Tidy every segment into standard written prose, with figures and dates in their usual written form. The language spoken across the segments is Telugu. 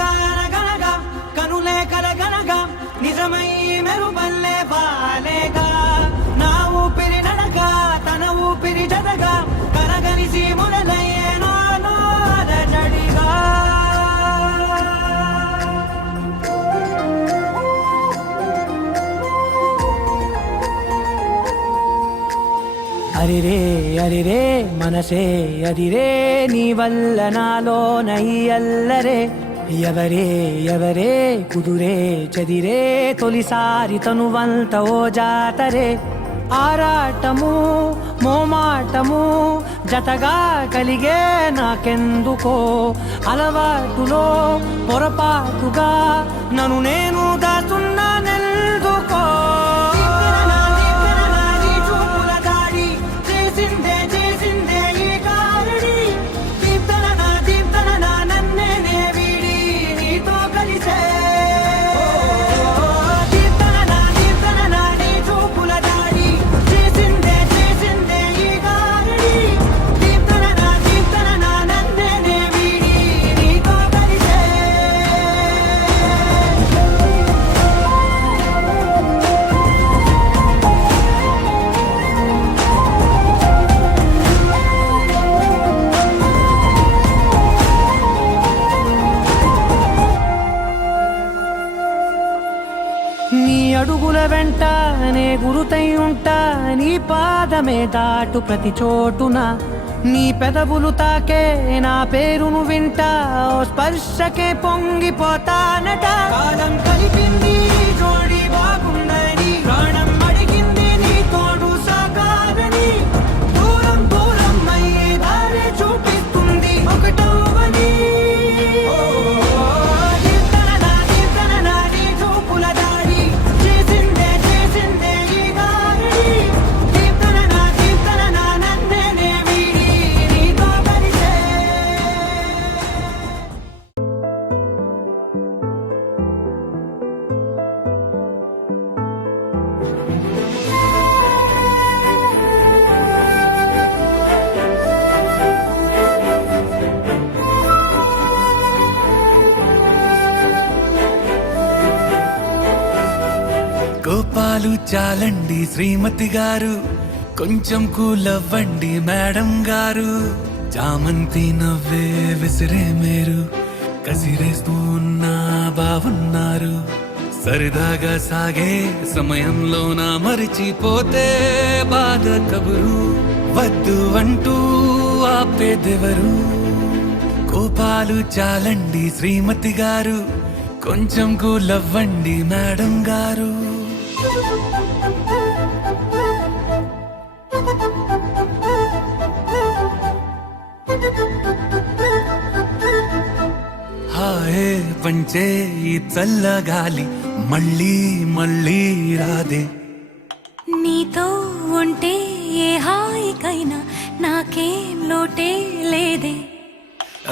అనగా అనగనగా కనులే కలగనగా నిజమై మెరుపల్లే బాలేగా నా ఊపిరి నడక తన ఊపిరి జతగా కలగలిసి మొదలయ్యేనో అలజడిగా అరిరే అరిరే మనసే అరిరే నీ వల్ల నాలో నయ్యల్లరే ఎవరే ఎవరే కుదురే చదిరే తొలిసారి తనువంత ఓ జాతరే ఆరాటము మోమాటము జతగా కలిగే నాకెందుకో అలవాటులో పొరపాటుగా నన్ను నేను దాచున్నా నెల్దుకో నీ అడుగుల వెంట నే గురుతై ఉంటా నీ పాదమే దాటు ప్రతి చోటున నీ పెదవులు తాకే నా పేరును వింటా ఓ స్పర్శకే పొంగిపోతానట కాలం కలిపింది జోడి బాగుందని ప్రాణం అడిగింది నీ తోడు సాగాలని దూరం దూరం అయ్యే దారి చూపిస్తుంది ఒకటవని కోపాలు చాలండి శ్రీమతి గారు కొంచెం కూలవ్వండి మేడం గారు చామంతి నవ్వే విసిరే మేరు కసిరేస్తూ ఉన్నా బావున్నారు సరదాగా సాగే సమయంలో నా మరిచిపోతే బాధ కబురు వద్దు అంటూ ఆపేదెవరు కోపాలు చాలండి శ్రీమతి గారు కొంచెం కూలవ్వండి మేడం గారు హాయే పంచే ఈ చల్లగాలి మళ్ళీ మళ్ళీ రాదే నీతో ఉంటే ఏ హాయికైనా నాకేం లోటే లేదే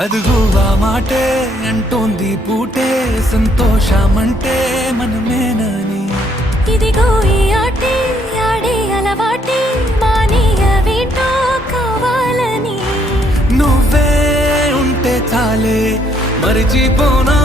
అదుగు ఆ మాటే అంటోంది పూటే సంతోషమంటే మనమేనని ఇదిగో ఈ ఆటే ఆడే అలవాటే మానేయవేంటో కావాలని నువ్వే ఉంటే చాలే మరిచిపోనా